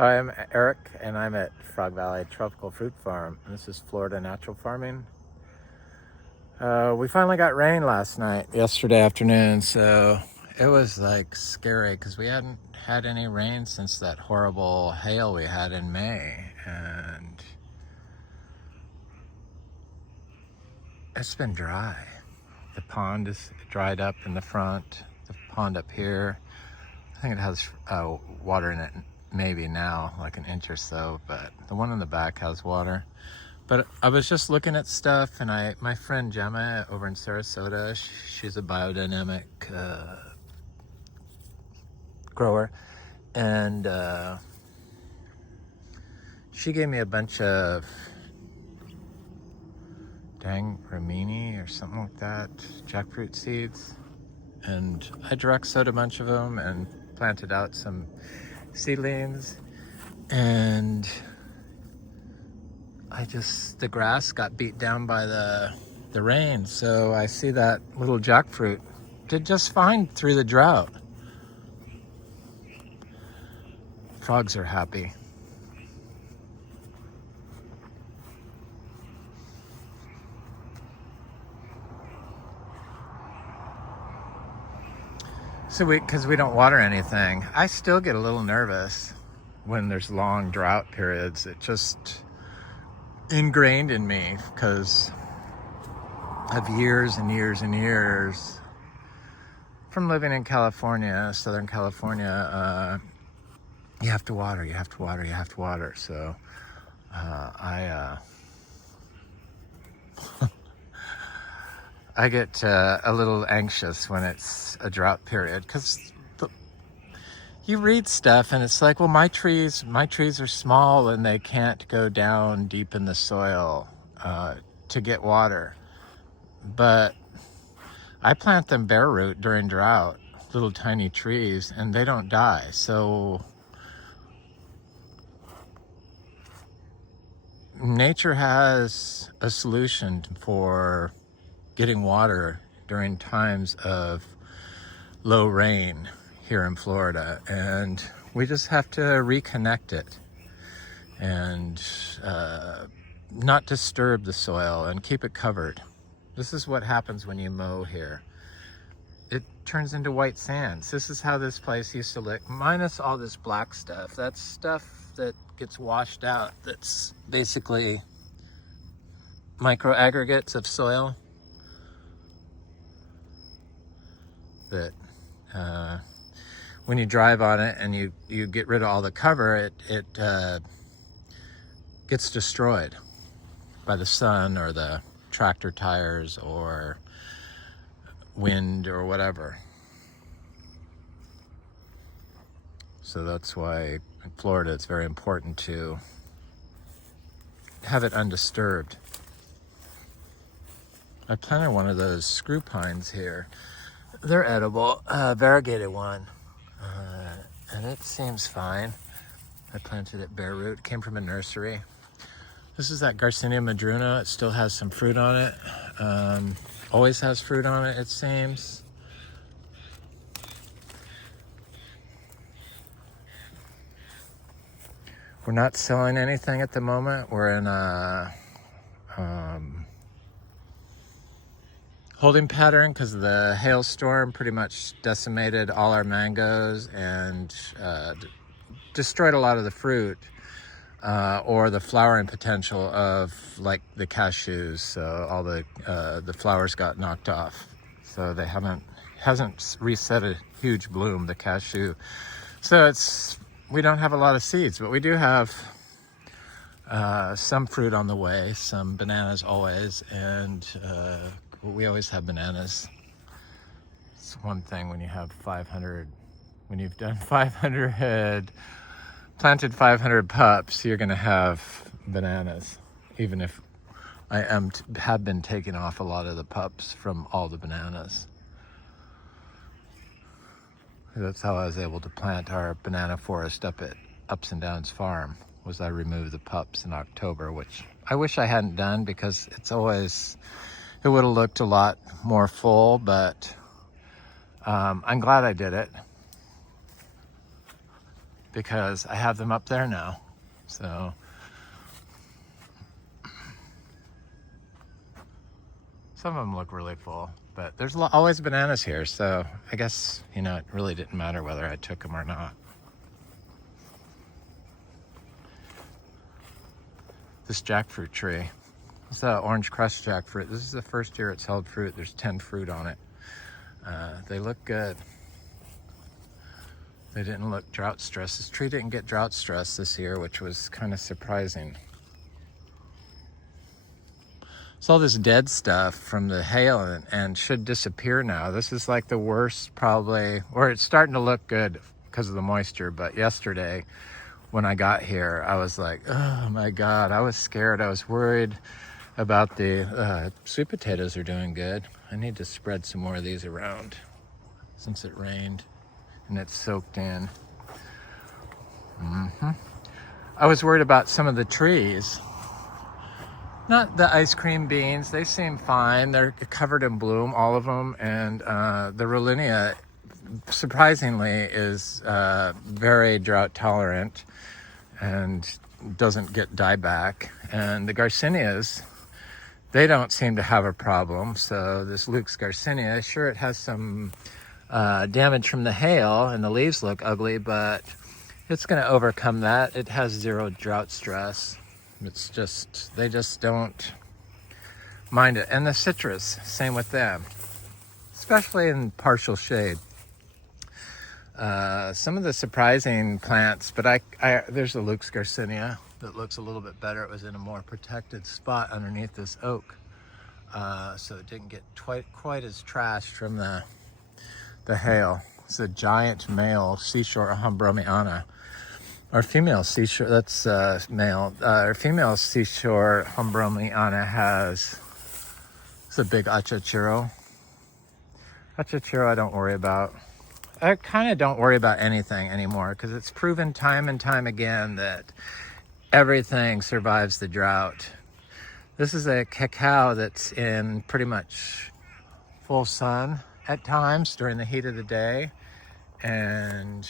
I'm Eric, and I'm at Frog Valley Tropical Fruit Farm. This is Florida Natural Farming. We finally got rain yesterday afternoon, so it was like scary because we hadn't had any rain since that horrible hail we had in May, and it's been dry. The pond is dried up in the front, the pond up here. I think it has water in it maybe now, like an inch or so, but the one in the back has water. But I was just looking at stuff, and my friend Gemma over in Sarasota, she's a biodynamic grower, and she gave me a bunch of Ramini or something like that, jackfruit seeds, and I direct sowed a bunch of them and planted out some seedlings, and the grass got beat down by the rain, so I see that little jackfruit did just fine through the drought. Frogs are happy. So because we don't water anything, I still get a little nervous when there's long drought periods. It just ingrained in me because of years and years and years from living in California, Southern California. You have to water, you have to water, you have to water. So I get a little anxious when it's a drought period, because you read stuff and it's like, well, my trees are small and they can't go down deep in the soil to get water. But I plant them bare root during drought, little tiny trees, and they don't die. So nature has a solution for getting water during times of low rain here in Florida, and we just have to reconnect it and not disturb the soil and keep it covered. This is what happens when you mow here. It turns into white sands. This is how this place used to look, minus all this black stuff. That's stuff that gets washed out. That's basically micro aggregates of soil that when you drive on it and you get rid of all the cover, it gets destroyed by the sun or the tractor tires or wind or whatever. So that's why in Florida it's very important to have it undisturbed. I planted one of those screw pines here. They're edible, variegated one, and it seems fine. I planted it bare root, came from a nursery. This is that Garcinia madruna. It still has some fruit on it. Always has fruit on it, it seems. We're not selling anything at the moment. We're in a holding pattern because the hailstorm pretty much decimated all our mangoes and destroyed a lot of the fruit or the flowering potential of like the cashews. So all the flowers got knocked off. So they hasn't reset a huge bloom, the cashew. So we don't have a lot of seeds, but we do have some fruit on the way, some bananas always, and we always have bananas. It's one thing when you've done 500 planted 500 pups, you're gonna have bananas, even if I have been taking off a lot of the pups from all the bananas. That's how I was able to plant our banana forest up at Ups and Downs Farm, was I removed the pups in October, which I wish I hadn't done because it would have looked a lot more full, but I'm glad I did it. because I have them up there now. So some of them look really full, but there's always bananas here. So I guess, you know, it really didn't matter whether I took them or not. This jackfruit tree. It's the orange crust jackfruit. This is the first year it's held fruit. There's 10 fruit on it. They look good. They didn't look drought stressed. This tree didn't get drought stressed this year, which was kind of surprising. It's all this dead stuff from the hail and should disappear now. This is like the worst probably, or it's starting to look good because of the moisture, but yesterday when I got here, I was like, oh my God, I was scared. I was worried about the sweet potatoes are doing good. I need to spread some more of these around since it rained and it's soaked in. I was worried about some of the trees. Not the ice cream beans, they seem fine. They're covered in bloom, all of them. And the Rollinia, surprisingly, is very drought tolerant and doesn't get dieback. And the Garcinias, they don't seem to have a problem. So this Luke's Garcinia, sure, it has some damage from the hail and the leaves look ugly, but it's going to overcome that. It has zero drought stress. It's just, they just don't mind it. And the citrus, same with them, especially in partial shade. Some of the surprising plants, but there's a Luke's Garcinia that looks a little bit better. It was in a more protected spot underneath this oak. So it didn't get quite as trashed from the hail. It's a giant male Seashore hombroniana. Our female Seashore, that's male. Our female Seashore hombroniana has, it's a big achachiro. Achachiro I don't worry about. I kind of don't worry about anything anymore because it's proven time and time again that everything survives the drought. This is a cacao that's in pretty much full sun at times during the heat of the day. And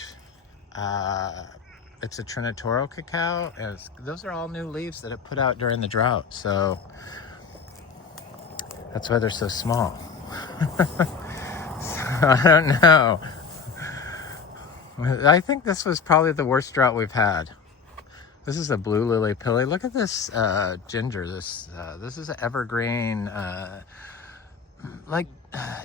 it's a Trinitoro cacao. And those are all new leaves that it put out during the drought. So that's why they're so small. So I don't know. I think this was probably the worst drought we've had. This is a blue lily pilly. Look at this ginger. This is an evergreen, like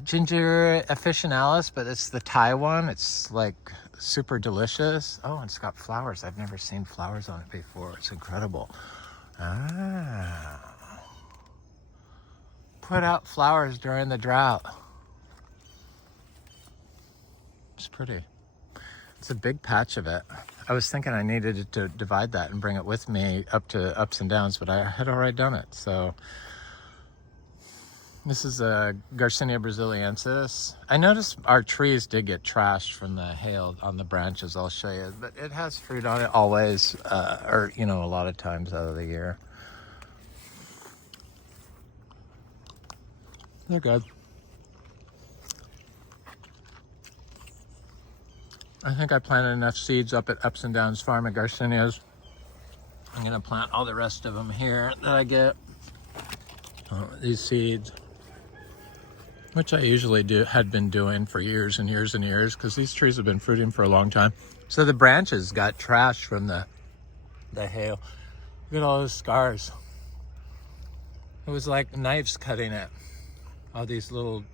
ginger officinalis, but it's the Thai one. It's like super delicious. Oh, and it's got flowers. I've never seen flowers on it before. It's incredible. Put out flowers during the drought. It's pretty. It's a big patch of it. I was thinking I needed to divide that and bring it with me up to ups and downs, but I had already done it. So this is a Garcinia brasiliensis. I noticed our trees did get trashed from the hail on the branches. I'll show you, but it has fruit on it always, or you know, a lot of times out of the year. They're good. I think I planted enough seeds up at Ups and Downs Farm at Garcinia's. I'm gonna plant all the rest of them here that I get. These seeds, which I usually had been doing for years and years and years, because these trees have been fruiting for a long time. So the branches got trashed from the hail. Look at all those scars. It was like knives cutting it. All these little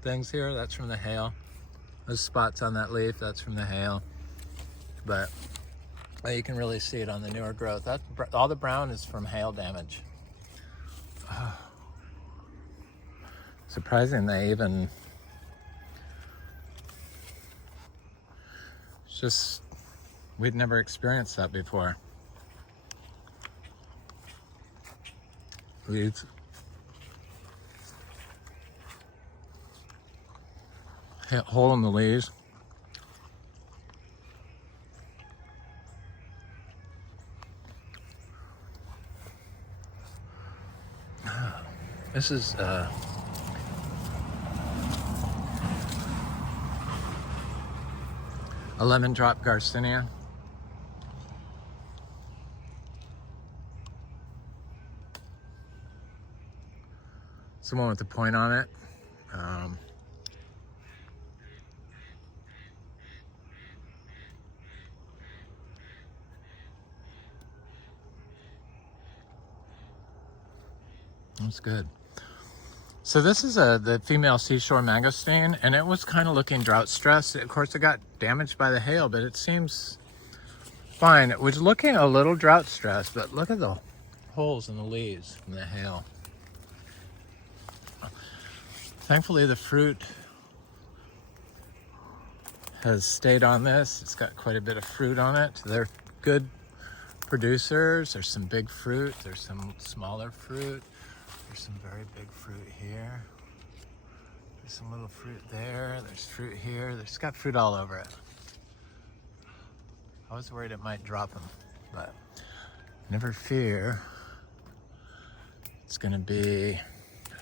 things here, that's from the hail. Those spots on that leaf, that's from the hail. But you can really see it on the newer growth. All the brown is from hail damage. Surprising they even, it's just, we'd never experienced that before. Leaves. Hole in the leaves. This is a lemon drop Garcinia. It's the one with the point on it. That's good. So this is the female Seashore Mangosteen, and it was kind of looking drought stressed. Of course, it got damaged by the hail, but it seems fine. It was looking a little drought stressed, but look at the holes in the leaves from the hail. Thankfully, the fruit has stayed on this. It's got quite a bit of fruit on it. They're good producers. There's some big fruit. There's some smaller fruit. There's some very big fruit here. There's some little fruit there. There's fruit here. There's got fruit all over it. I was worried it might drop them, but never fear. It's gonna be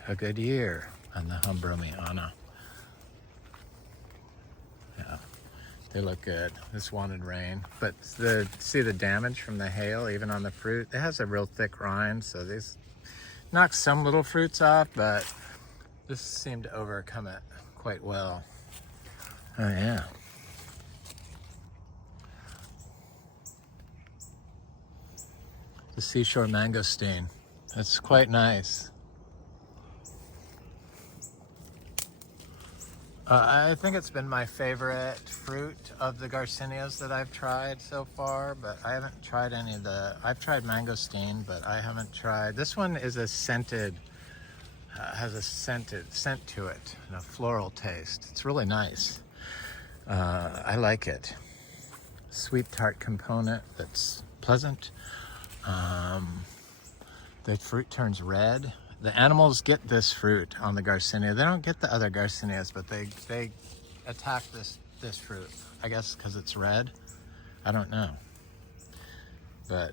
a good year on the hombroniana. Yeah, they look good. This wanted rain, but see the damage from the hail, even on the fruit. It has a real thick rind, so these knock some little fruits off, but this seemed to overcome it quite well. Oh yeah. The Seashore Mangosteen. It's quite nice. I think it's been my favorite fruit of the Garcinias that I've tried so far, but I haven't tried any of I've tried mangosteen, but I haven't tried. This one is a scented, has a scent to it, and a floral taste. It's really nice. I like it. Sweet tart component that's pleasant. The fruit turns red. The animals get this fruit on the Garcinia. They don't get the other Garcinias, but they attack this fruit. I guess because it's red. I don't know. But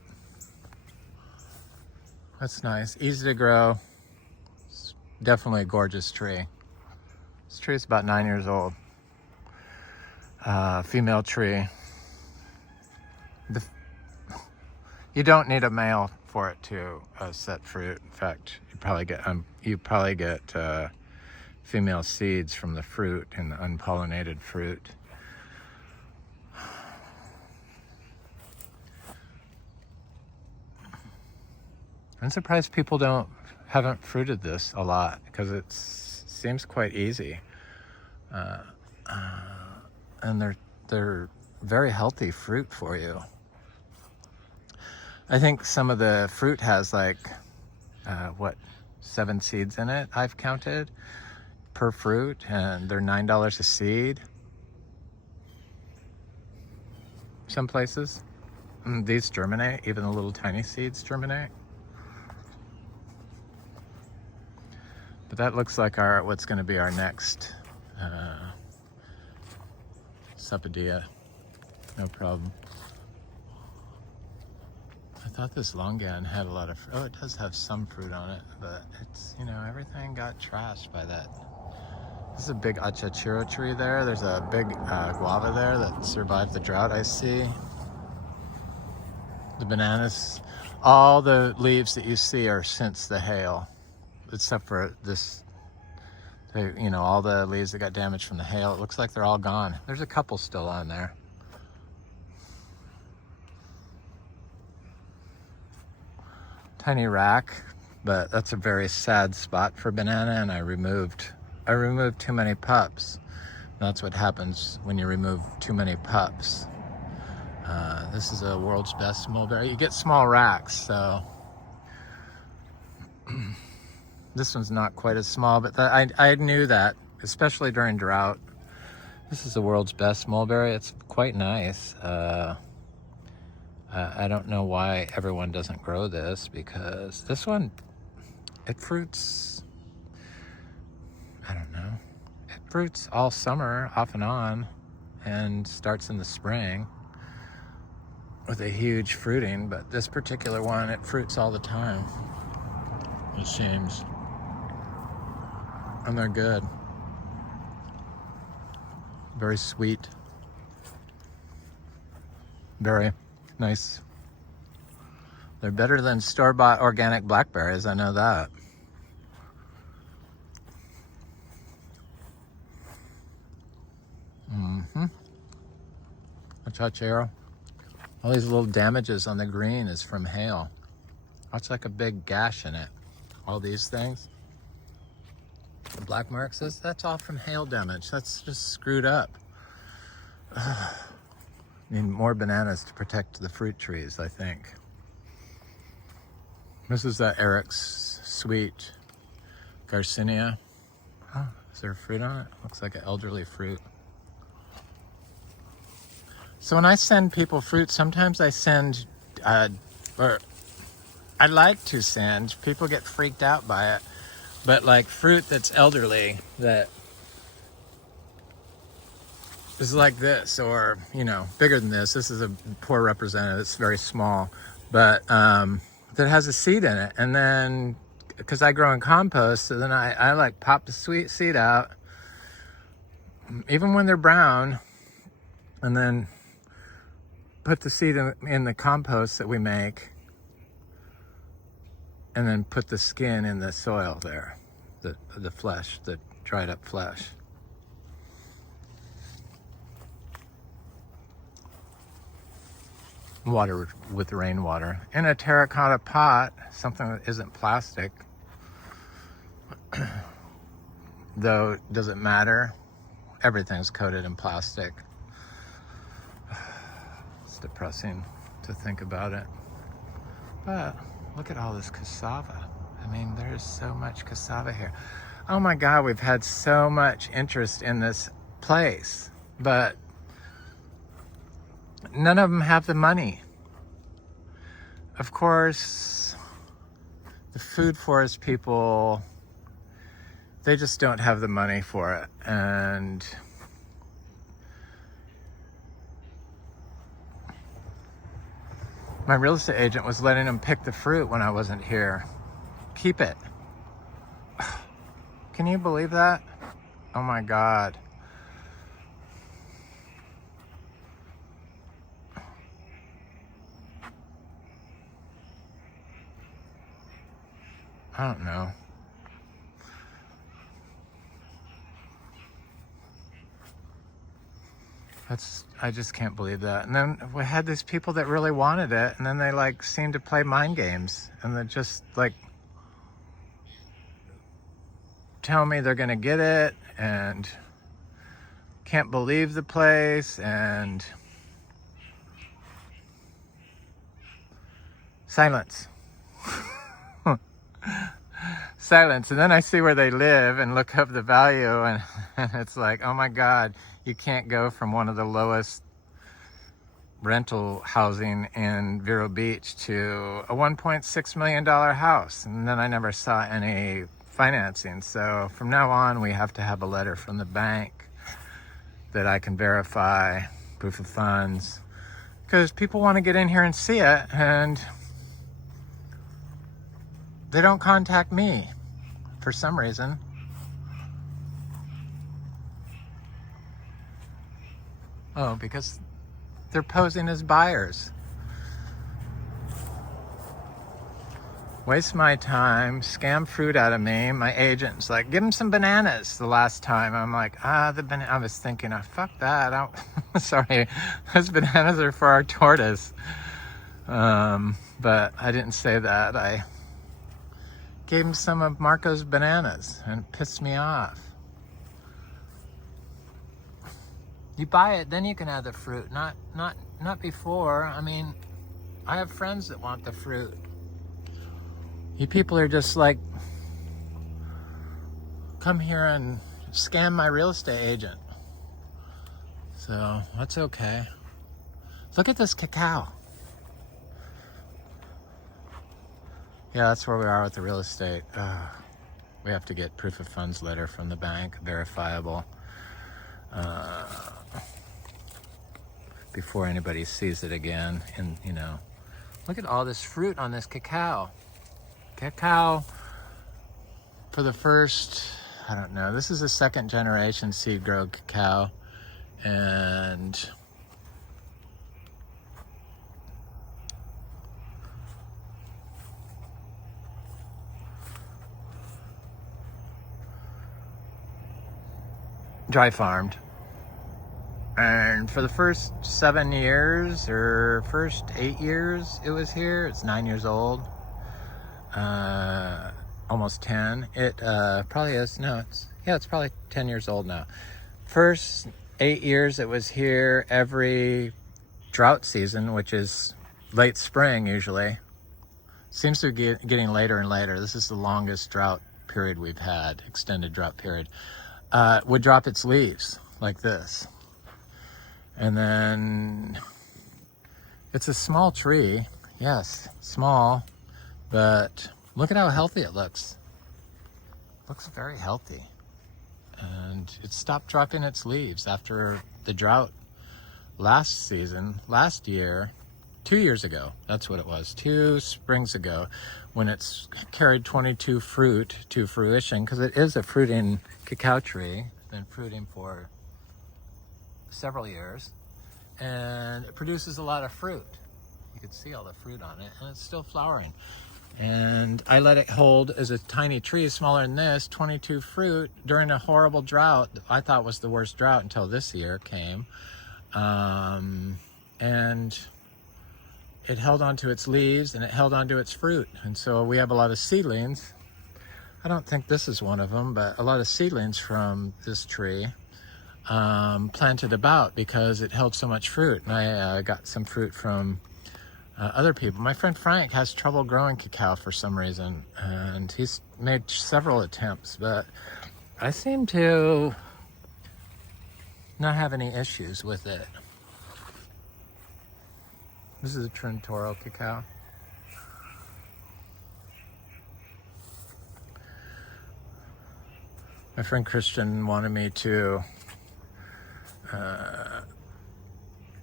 that's nice. Easy to grow. It's definitely a gorgeous tree. This tree is about 9 years old. Female tree. You don't need a male for it to set fruit. In fact, you probably get female seeds from the fruit and the unpollinated fruit. I'm surprised people haven't fruited this a lot because it seems quite easy, and they're very healthy fruit for you. I think some of the fruit has like, 7 seeds in it, I've counted, per fruit, and they're $9 a seed. Some places. These germinate, even the little tiny seeds germinate. But that looks like what's gonna be our next sapodilla. No problem. I thought this longan had a lot of fruit. Oh, it does have some fruit on it, but it's, everything got trashed by that. This is a big achachiro tree there. There's a big guava there that survived the drought, I see. The bananas, all the leaves that you see are since the hail, except for this, all the leaves that got damaged from the hail. It looks like they're all gone. There's a couple still on there. Tiny rack, but that's a very sad spot for banana, and I removed too many pups. That's what happens when you remove too many pups. This is a world's best mulberry. You get small racks, so this one's not quite as small, but I knew that, especially during drought. This is the world's best mulberry. It's quite nice. I don't know why everyone doesn't grow this, because this one, it fruits, I don't know, it fruits all summer off and on, and starts in the spring with a huge fruiting, but this particular one, it fruits all the time, it seems, and they're good. Very sweet. Very nice. They're better than store-bought organic blackberries, I know that. Watch out, Cheryl. All these little damages on the green is from hail. That's like a big gash in it. All these things. The black marks, that's all from hail damage. That's just screwed up. Need more bananas to protect the fruit trees, I think. This is Eric's sweet Garcinia. Oh, is there fruit on it? Looks like an elderly fruit. So when I send people fruit, sometimes I send, or I like to send, people get freaked out by it, but like fruit that's elderly, that is like this, or, you know, bigger than this. This is a poor representative, it's very small, but that has a seed in it. And then, because I grow in compost, so then I like pop the sweet seed out, even when they're brown, and then put the seed in the compost that we make, and then put the skin in the soil there, the flesh, the dried up flesh. Water with rainwater in a terracotta pot, something that isn't plastic. Though, does it matter? Everything's coated in plastic. It's depressing to think about it. But look at all this cassava. I mean, there's so much cassava here. Oh my God, we've had so much interest in this place, but none of them have the money. Of course, the food forest people, they just don't have the money for it. And my real estate agent was letting them pick the fruit when I wasn't here. Keep it. Can you believe that? Oh my God. I don't know. I just can't believe that. And then we had these people that really wanted it, and then they like seemed to play mind games, and they just like tell me they're gonna get it, and can't believe the place, and silence. Silence. And then I see where they live and look up the value, and it's like, oh my God, you can't go from one of the lowest rental housing in Vero Beach to a $1.6 million house. And then I never saw any financing. So from now on, we have to have a letter from the bank that I can verify, proof of funds, because people want to get in here and see it, and they don't contact me for some reason. Oh, because they're posing as buyers. Waste my time, scam fruit out of me. My agent's like, give him some bananas the last time. I'm like, I was thinking, fuck that. Sorry, those bananas are for our tortoise. But I didn't say that. I gave him some of Marco's bananas, and it pissed me off. You buy it, then you can have the fruit, not before. I mean, I have friends that want the fruit. You people are just like, come here and scam my real estate agent. So that's okay. Look at this cacao. Yeah, that's where we are with the real estate. We have to get proof of funds letter from the bank, verifiable, before anybody sees it again. And, you know, look at all this fruit on this cacao. Cacao for the first, I don't know, this is a second generation seed grown cacao, and dry farmed. And for the first 7 years, or first 8 years it was here, it's 9 years old, almost 10. It probably is, no, it's probably 10 years old now. First 8 years it was here every drought season, which is late spring usually. Seems to be getting later and later. This is the longest drought period we've had, extended drought period. Would drop its leaves like this. And then it's a small tree, yes, small, but look at how healthy it looks. Looks very healthy. And it stopped dropping its leaves after the drought last year, 2 years ago, that's what it was, 2 springs ago, when it's carried 22 fruit to fruition, because it is a fruiting cacao tree. It's been fruiting for several years, and it produces a lot of fruit. You can see all the fruit on it, and it's still flowering. And I let it hold as a tiny tree, smaller than this, 22 fruit during a horrible drought. I thought was the worst drought until this year came. And it held onto its leaves and it held onto its fruit. And so we have a lot of seedlings. I don't think this is one of them, but a lot of seedlings from this tree planted about because it held so much fruit. And I got some fruit from other people. My friend Frank has trouble growing cacao for some reason, and he's made several attempts, but I seem to not have any issues with it. This is a Trinitoro cacao. My friend Christian wanted me to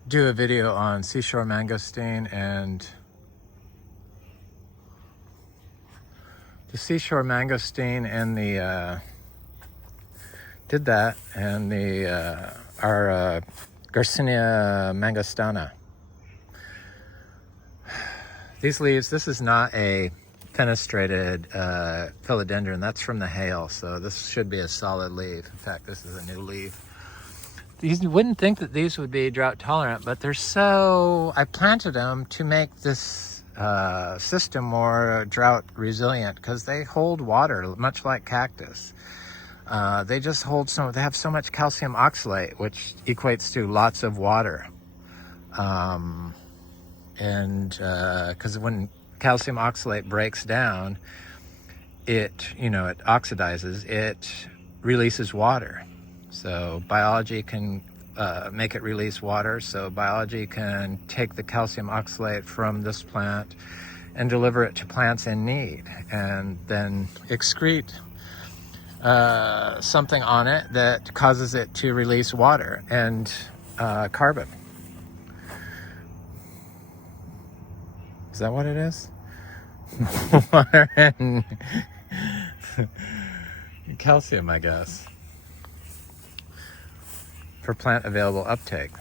do a video on Seashore Mangosteen and the Seashore Mangosteen and the did that, and the our Garcinia mangostana. These leaves, this is not a fenestrated philodendron, that's from the hail, so this should be a solid leaf. In fact, this is a new leaf. You wouldn't think that these would be drought tolerant, but they're so, I planted them to make this system more drought resilient, because they hold water much like cactus. They just hold they have so much calcium oxalate, which equates to lots of water. Because when calcium oxalate breaks down, it oxidizes, it releases water. So biology can make it release water. So biology can take the calcium oxalate from this plant and deliver it to plants in need, and then excrete something on it that causes it to release water and carbon. Is that what it is? Water and calcium, I guess, for plant available uptake.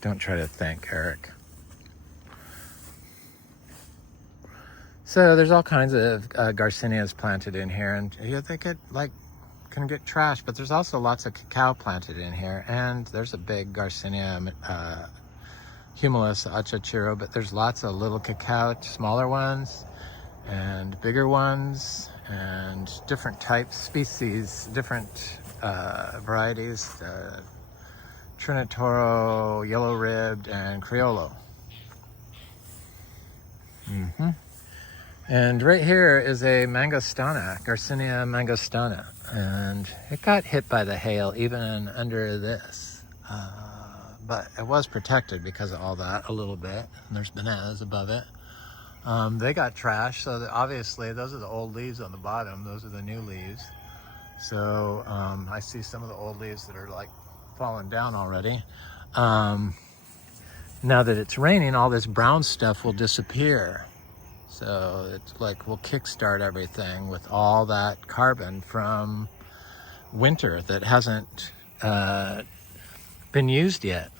Don't try to think, Eric. So there's all kinds of Garcinias planted in here, and yeah, they can get trashed, but there's also lots of cacao planted in here, and there's a big Garcinia humulus achachiro, but there's lots of little cacao, smaller ones and bigger ones, and different types, species, different varieties, Trinitoro, yellow-ribbed, and Criollo. And right here is a mangostana, Garcinia mangostana, and it got hit by the hail even under this, but it was protected because of all that a little bit, and there's bananas above it. They got trashed, so obviously those are the old leaves on the bottom, those are the new leaves. So I see some of the old leaves that are like falling down already. Now that it's raining, all this brown stuff will disappear. So it's like we'll kickstart everything with all that carbon from winter that hasn't been used yet.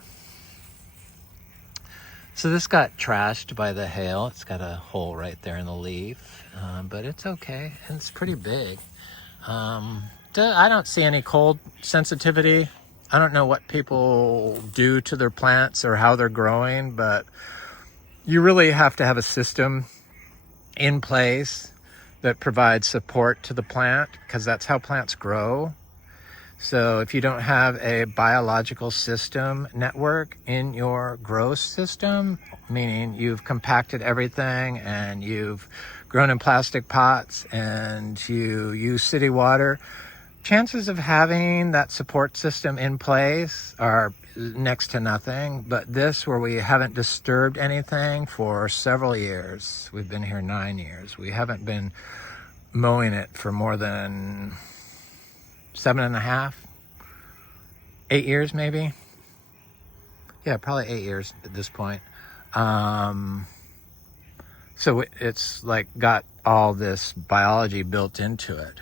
So this got trashed by the hail. It's got a hole right there in the leaf, but it's okay, and it's pretty big. I don't see any cold sensitivity. I don't know what people do to their plants or how they're growing, but you really have to have a system in place that provides support to the plant, because that's how plants grow. So if you don't have a biological system network in your growth system, meaning you've compacted everything and you've grown in plastic pots and you use city water, chances of having that support system in place are next to nothing. But this, where we haven't disturbed anything for several years, we've been here 9 years, we haven't been mowing it for more than 7.5, 8 years maybe. Yeah, probably 8 years at this point. So it's like got all this biology built into it.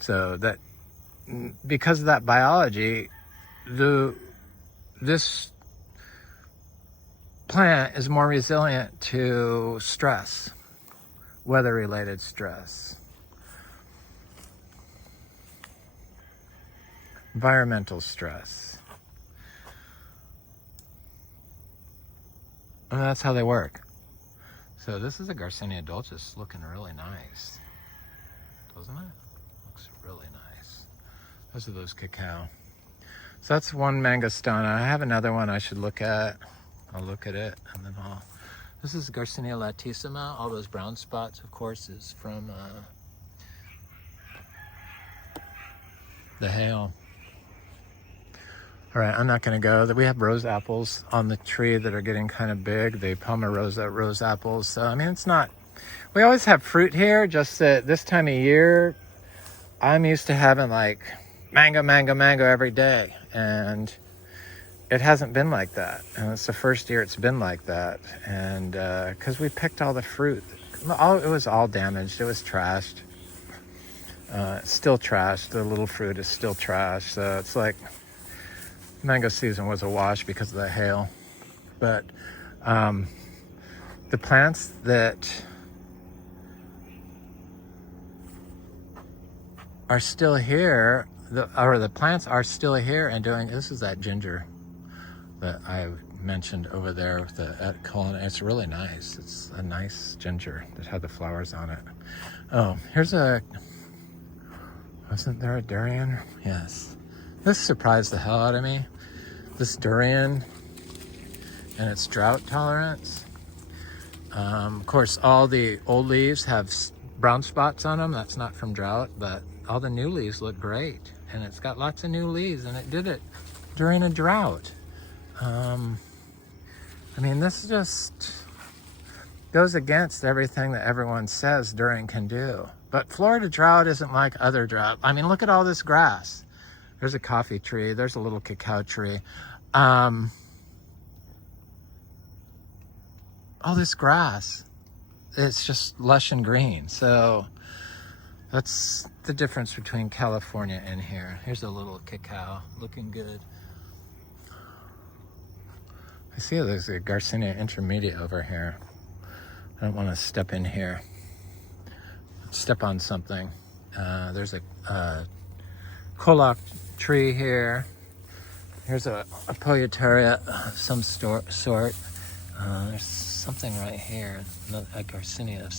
So that because of that biology, this plant is more resilient to stress, weather-related stress, environmental stress. And that's how they work. So this is a Garcinia dulcis, looking really nice, doesn't it? Looks really nice. Those are those cacao. So that's one Mangostana. I have another one I should look at. I'll look at it and then this is Garcinia latissima. All those brown spots, of course, is from the hail. All right, I'm not going to go. We have rose apples on the tree that are getting kind of big. The Pomarosa rose apples. So, I mean, it's not... We always have fruit here, just that this time of year, I'm used to having like mango, mango, mango every day. And it hasn't been like that. And it's the first year it's been like that. And because we picked all the fruit. It was all damaged. It was trashed. It's still trashed. The little fruit is still trashed. So it's like... Mango season was a wash because of the hail. But the plants that are still here, the plants are still here and doing, this is that ginger that I mentioned over there with at Cullen. It's really nice. It's a nice ginger that had the flowers on it. Oh, wasn't there a durian? Yes. This surprised the hell out of me. This durian and its drought tolerance. Of course, all the old leaves have brown spots on them. That's not from drought, but all the new leaves look great. And it's got lots of new leaves, and it did it during a drought. I mean, this just goes against everything that everyone says durian can do. But Florida drought isn't like other drought. I mean, look at all this grass. There's a coffee tree. There's a little cacao tree. All this grass, it's just lush and green. So that's the difference between California and here. Here's a little cacao looking good. I see there's a Garcinia intermediate over here. I don't want to step in here. Step on something. There's a Kolak tree here. Here's a Polytaria of some sort. There's something right here. A Garcinia,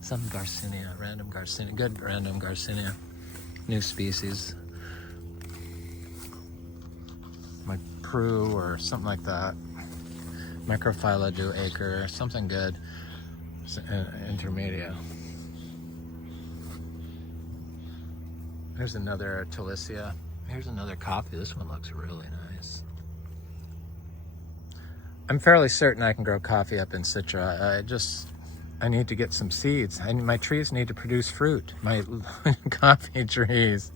some Garcinia, random Garcinia, good random Garcinia, new species. Like Prue or something like that. Microphylla do acre, something good. Intermedia. Here's another Talicia. Here's another coffee. This one looks really nice. I'm fairly certain I can grow coffee up in Citra. I need to get some seeds. My trees need to produce fruit. My coffee trees.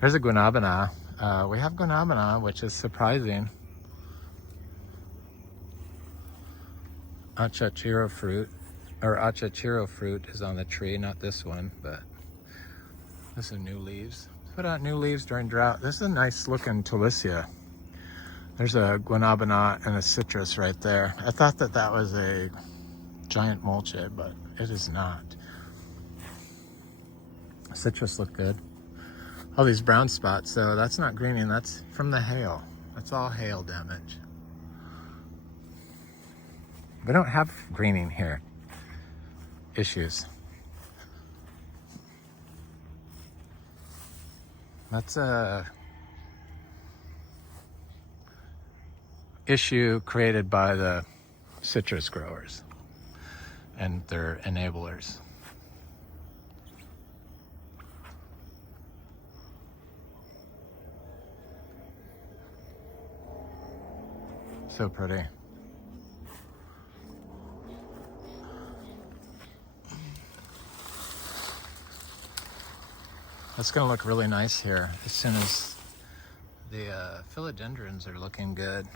There's a guanabana. We have guanabana, which is surprising. Achachiro fruit. Or achachiro fruit is on the tree, not this one, but this is new leaves. Put out new leaves during drought. This is a nice looking Talicia. There's a guanabana and a citrus right there. I thought that was a giant mulche, but it is not. Citrus look good. All these brown spots, so that's not greening, that's from the hail. That's all hail damage. We don't have greening here issues. That's a issue created by the citrus growers and their enablers. So pretty. That's going to look really nice here as soon as the philodendrons are looking good,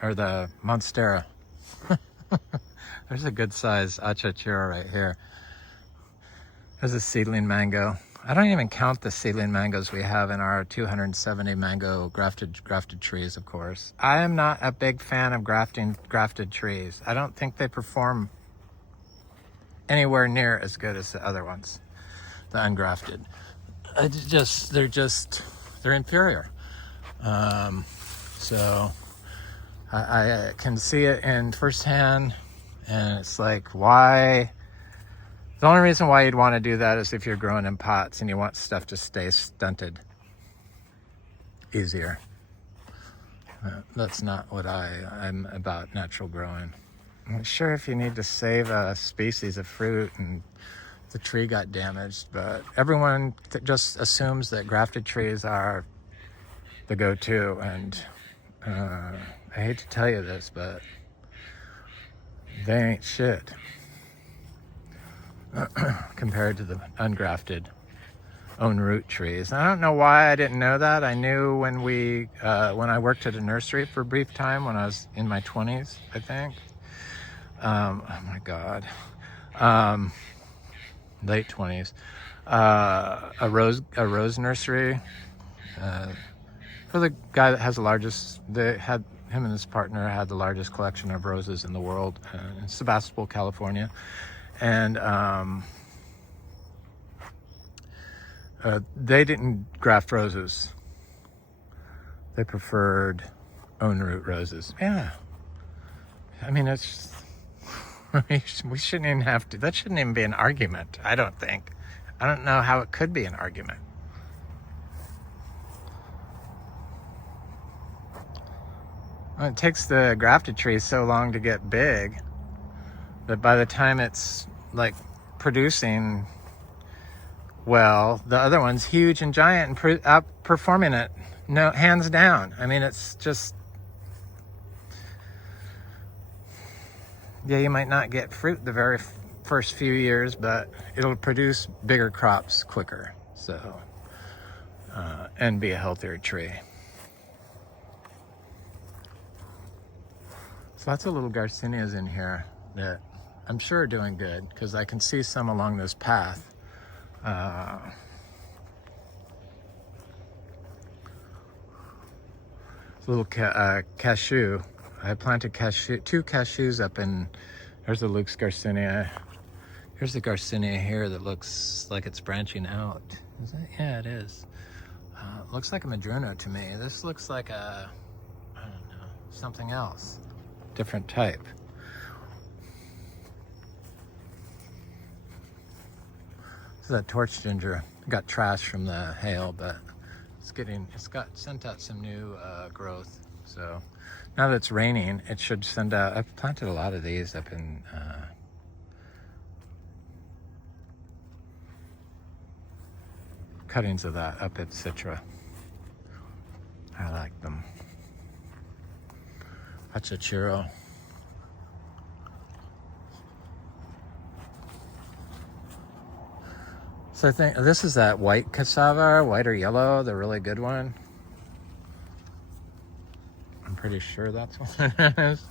or the monstera. There's a good size achachura right here. There's a seedling mango. I don't even count the seedling mangoes we have in our 270 mango grafted trees, of course. I am not a big fan of grafted trees. I don't think they perform anywhere near as good as the other ones, the ungrafted. They're inferior. So I can see it in firsthand, and it's like, why? The only reason why you'd want to do that is if you're growing in pots and you want stuff to stay stunted easier. That's not what I'm about, natural growing. I'm sure if you need to save a species of fruit and the tree got damaged, but everyone just assumes that grafted trees are the go-to, and I hate to tell you this, but they ain't shit compared to the ungrafted own root trees. I don't know why I didn't know that. I knew when I worked at a nursery for a brief time when I was in my 20s, I think. Oh my God. Late 20s. A rose nursery for the guy that has the largest. Him and his partner had the largest collection of roses in the world in Sebastopol, California. And they didn't graft roses. They preferred own root roses. Yeah. I mean, it's we shouldn't even have to. That shouldn't even be an argument, I don't think. I don't know how it could be an argument. Well, it takes the grafted tree so long to get big that by the time it's like producing well, the other one's huge and giant and outperforming it, no, hands down. I mean, it's just, yeah, you might not get fruit the very first few years, but it'll produce bigger crops quicker, so and be a healthier tree. So lots of little Garcinias in here that I'm sure are doing good, because I can see some along this path. Little cashew. I planted two cashews up in. There's the Luke's Garcinia. Here's the Garcinia here that looks like it's branching out. Is it? Yeah, it is. Looks like a madrono to me. This looks like a, I don't know, something else, different type. This is that torch ginger. Got trash from the hail, but it's got sent out some new growth. So now that it's raining, it should send out. I've planted a lot of these up in cuttings of that up at Citra. I like them. Achachuro. So I think this is that white cassava, white or yellow, the really good one. I'm pretty sure that's what it is.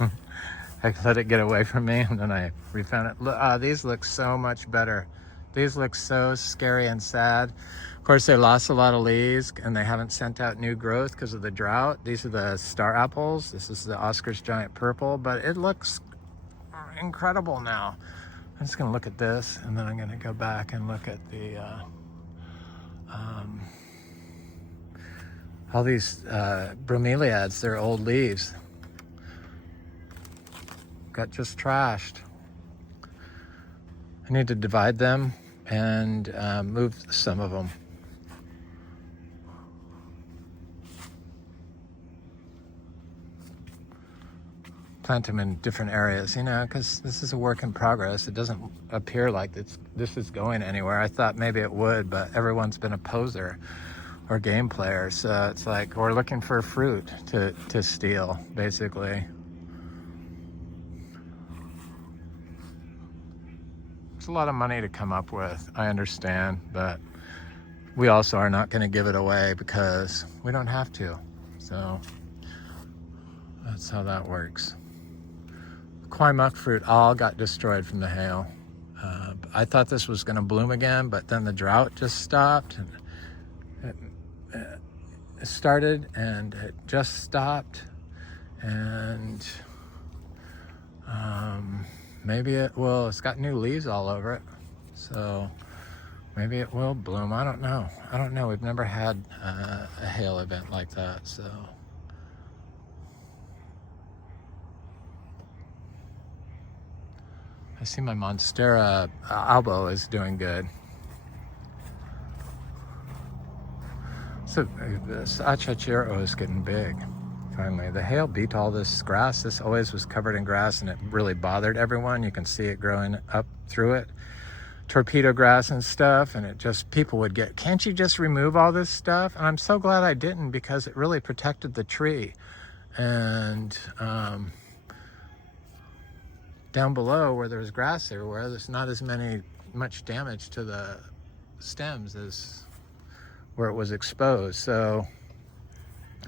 I let it get away from me, and then I refound it. These look so much better. These look so scary and sad. Of course, they lost a lot of leaves, and they haven't sent out new growth because of the drought. These are the star apples. This is the Oscar's Giant Purple, but it looks incredible now. I'm just gonna look at this, and then I'm gonna go back and look at the Um, all these bromeliads, they're old leaves, got just trashed. I need to divide them and move some of them. Plant them in different areas, you know, because this is a work in progress. It doesn't appear like this is going anywhere. I thought maybe it would, but everyone's been a poser or game player, so it's like we're looking for fruit to steal, basically. It's a lot of money to come up with, I understand, but we also are not going to give it away because we don't have to. So that's how that works. Kwai muck fruit all got destroyed from the hail. I thought this was going to bloom again, but then the drought just stopped. And it started and it just stopped. And maybe it will. It's got new leaves all over it. So maybe it will bloom. I don't know. We've never had a hail event like that. So. I see my Monstera albo is doing good. So this achachiro is getting big, finally. The hail beat all this grass. This always was covered in grass and it really bothered everyone. You can see it growing up through it. Torpedo grass and stuff, and it just, people would get, can't you just remove all this stuff? And I'm so glad I didn't, because it really protected the tree. And down below where there's grass everywhere, there's not as much damage to the stems as where it was exposed. So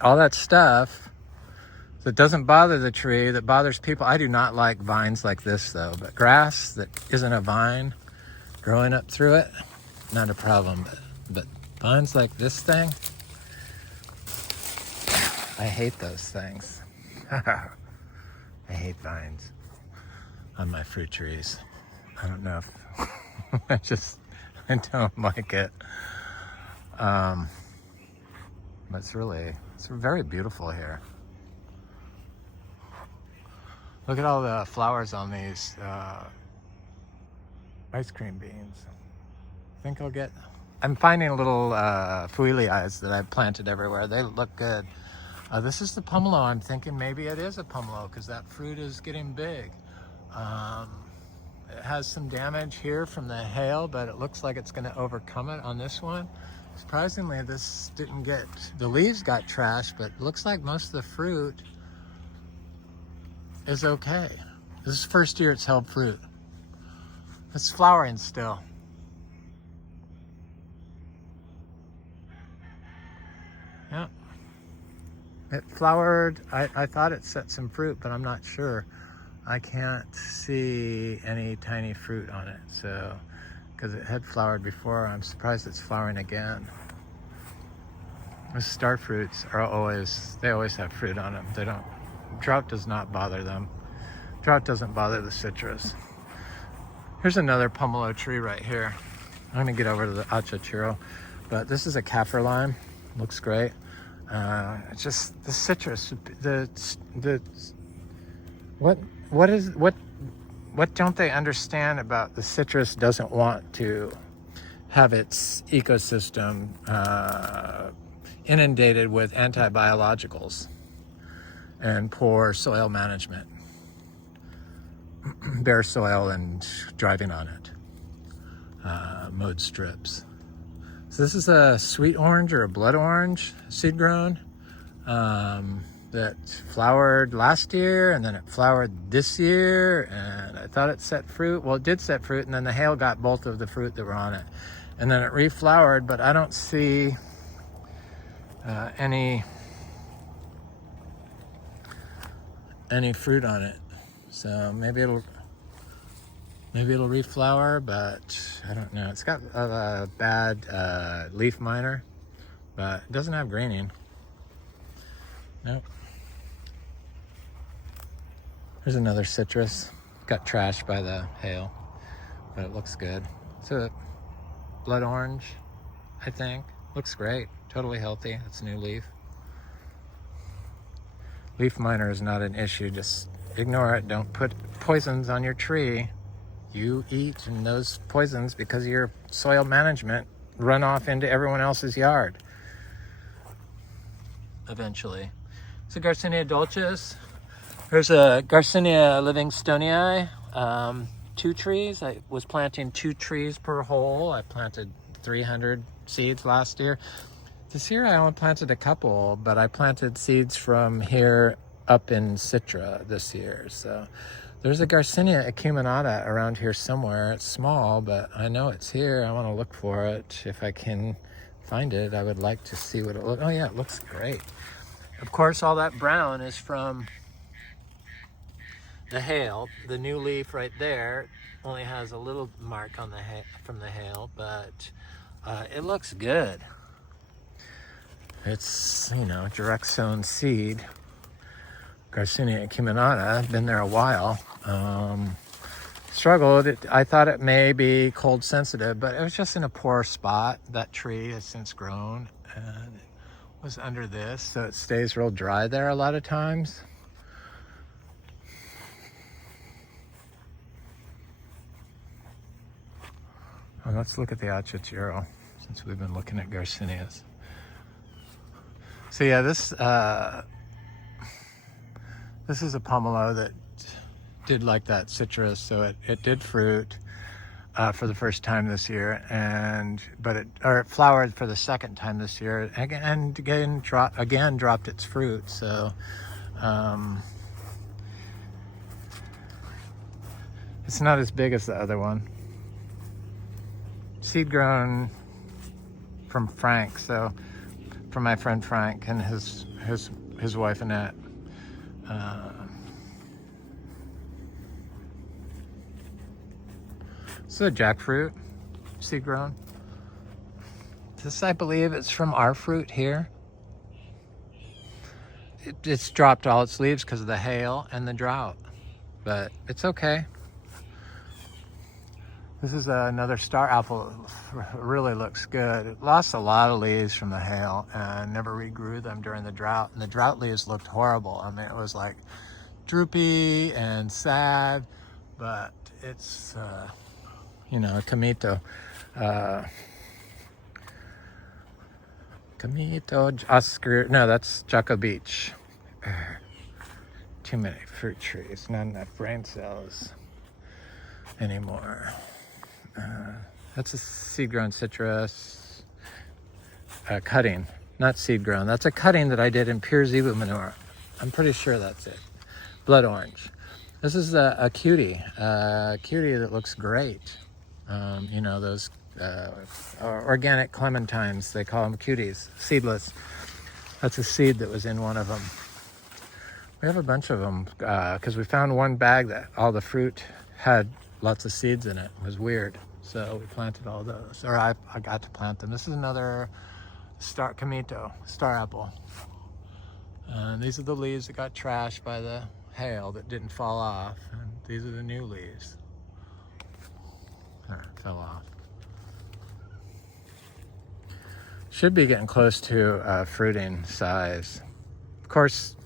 all that stuff that doesn't bother the tree, that bothers people. I do not like vines like this though, but grass that isn't a vine growing up through it, not a problem. But vines like this thing, I hate those things. I hate vines on my fruit trees. I don't know if I don't like it. But it's very beautiful here. Look at all the flowers on these ice cream beans. I think I'm finding little fuilias that I've planted everywhere. They look good. This is the pomelo. I'm thinking maybe it is a pomelo because that fruit is getting big. It has some damage here from the hail, but it looks like it's going to overcome it on this one. Surprisingly, this didn't get, the leaves got trashed, but it looks like most of the fruit is okay. This is the first year it's held fruit. It's flowering still. Yeah. It flowered. I thought it set some fruit, but I'm not sure. I can't see any tiny fruit on it, so, because it had flowered before. I'm surprised it's flowering again. The star fruits are always have fruit on them. Drought does not bother them. Drought doesn't bother the citrus. Here's another pomelo tree right here. I'm gonna get over to the achachiro, but this is a kaffir lime. Looks great. It's just the citrus, what don't they understand about the citrus doesn't want to have its ecosystem inundated with anti-biologicals and poor soil management, bare soil and driving on it, mowed strips. So this is a sweet orange or a blood orange, seed grown, that flowered last year, and then it flowered this year, and I thought it set fruit. Well, it did set fruit, and then the hail got both of the fruit that were on it. And then it reflowered, but I don't see any fruit on it. So maybe it'll reflower, but I don't know. It's got a bad leaf miner, but it doesn't have greening. Nope. Here's another citrus. Got trashed by the hail, but it looks good. It's a blood orange. I think. Looks great. Totally healthy. It's a new leaf. Leaf miner is not an issue. Just ignore it. Don't put poisons on your tree. You eat, and those poisons, because of your soil management, run off into everyone else's yard eventually. So Garcinia dulcis. There's a Garcinia livingstonii, 2 trees. I was planting 2 trees per hole. I planted 300 seeds last year. This year I only planted a couple, but I planted seeds from here up in Citra this year. So there's a Garcinia acuminata around here somewhere. It's small, but I know it's here. I want to look for it. If I can find it, I would like to see what it looks. Oh yeah, it looks great. Of course, all that brown is from the hail. The new leaf right there only has a little mark on the from the hail, but it looks good. It's, you know, direct sown seed. Garcinia acuminata, been there a while. Struggled. I thought it may be cold sensitive, but it was just in a poor spot. That tree has since grown, and it was under this, so it stays real dry there a lot of times. Well, let's look at the achachiro, since we've been looking at Garcinias. So yeah, this is a pomelo that did like that citrus, so it did fruit for the first time this year, but it flowered for the second time this year, and again dropped its fruit. So it's not as big as the other one. Seed grown from Frank, so from my friend Frank and his wife Annette. So jackfruit, seed grown. This, I believe, is from our fruit here. It's dropped all its leaves because of the hail and the drought, but it's okay. This is another star apple. It really looks good. It lost a lot of leaves from the hail and never regrew them during the drought. And the drought leaves looked horrible. I mean, it was like droopy and sad, but it's, you know, Camito. Oscar, no, that's Jocko Beach. Too many fruit trees, not enough brain cells anymore. That's a seed-grown citrus cutting, not seed-grown. That's a cutting that I did in pure zebu manure. I'm pretty sure that's it. Blood orange. This is a cutie that looks great. You know, those organic clementines, they call them cuties, seedless. That's a seed that was in one of them. We have a bunch of them because we found one bag that all the fruit had lots of seeds in it. It was weird. So we planted all those, or I got to plant them. This is another star apple. And these are the leaves that got trashed by the hail that didn't fall off. And these are the new leaves. Fell off. Should be getting close to fruiting size. Of course,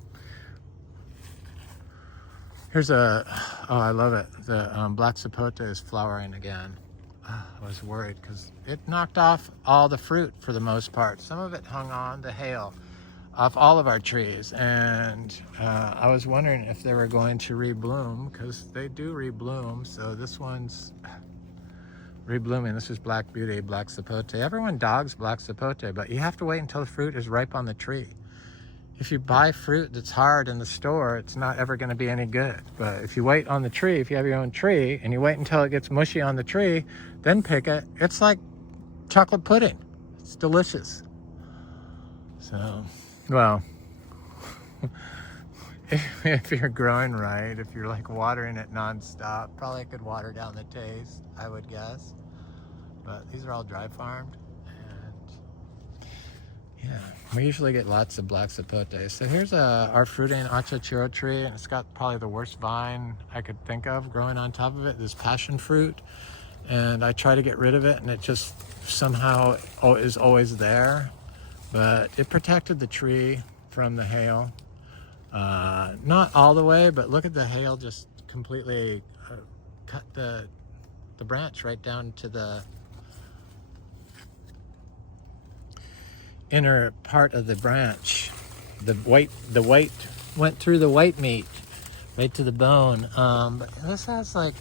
here's oh, I love it. The black sapote is flowering again. I was worried because it knocked off all the fruit for the most part. Some of it hung on the hail off all of our trees, and I was wondering if they were going to rebloom, because they do rebloom. So this one's reblooming. This is Black Beauty, black sapote. Everyone dogs black sapote, but you have to wait until the fruit is ripe on the tree. If you buy fruit that's hard in the store, it's not ever going to be any good. But if you wait on the tree, if you have your own tree, and you wait until it gets mushy on the tree, then pick it, it's like chocolate pudding. It's delicious. So, well, if you're growing right, if you're like watering it nonstop, probably could water down the taste, I would guess. But these are all dry farmed. Yeah, we usually get lots of black sapote. So here's our fruiting achachiro tree, and it's got probably the worst vine I could think of growing on top of it, this passion fruit. And I try to get rid of it, and it just somehow is always there, but it protected the tree from the hail. Not all the way, but look at the hail just completely cut the branch right down to the inner part of the branch. The white went through the white meat right to the bone. But this has like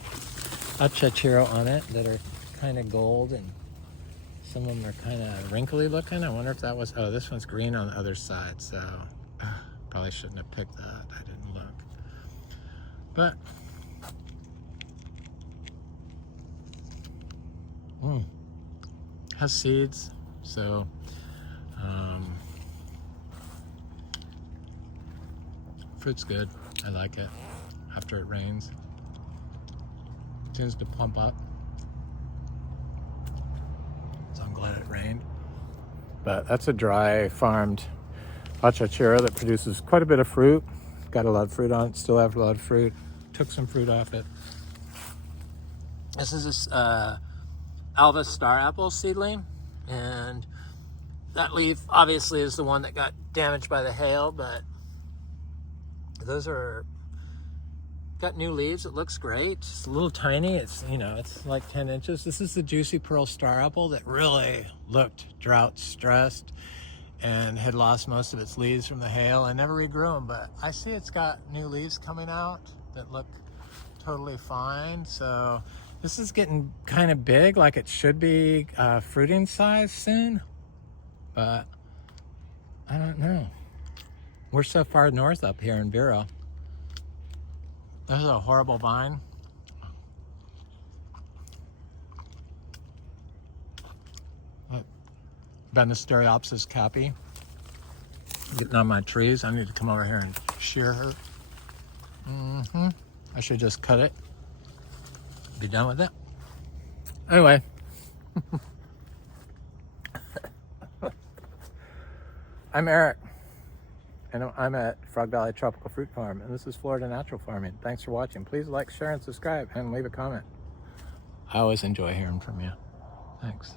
a chachiro on it that are kind of gold, and some of them are kind of wrinkly looking. I wonder if that was, oh, this one's green on the other side, so probably shouldn't have picked that. I didn't look. But has seeds, so fruit's good. I like it after it rains. It tends to plump up, so I'm glad it rained. But that's a dry farmed achachira that produces quite a bit of fruit. Got a lot of fruit on it, still have a lot of fruit. Took some fruit off it. This is Alva star apple seedling, and that leaf obviously is the one that got damaged by the hail, but those are got new leaves. It looks great. It's a little tiny. It's, you know, it's like 10 inches. This is the Juicy Pearl star apple that really looked drought stressed and had lost most of its leaves from the hail. I never regrew them, but I see it's got new leaves coming out that look totally fine. So this is getting kind of big, like it should be fruiting size soon, but I don't know. We're so far north up here in Vero. This is a horrible vine. Banisteriopsis capi. Getting on my trees. I need to come over here and shear her. I should just cut it. Be done with it. Anyway. I'm Eric, and I'm at Frog Valley Tropical Fruit Farm, and this is Florida Natural Farming. Thanks for watching. Please like, share, and subscribe, and leave a comment. I always enjoy hearing from you. Thanks.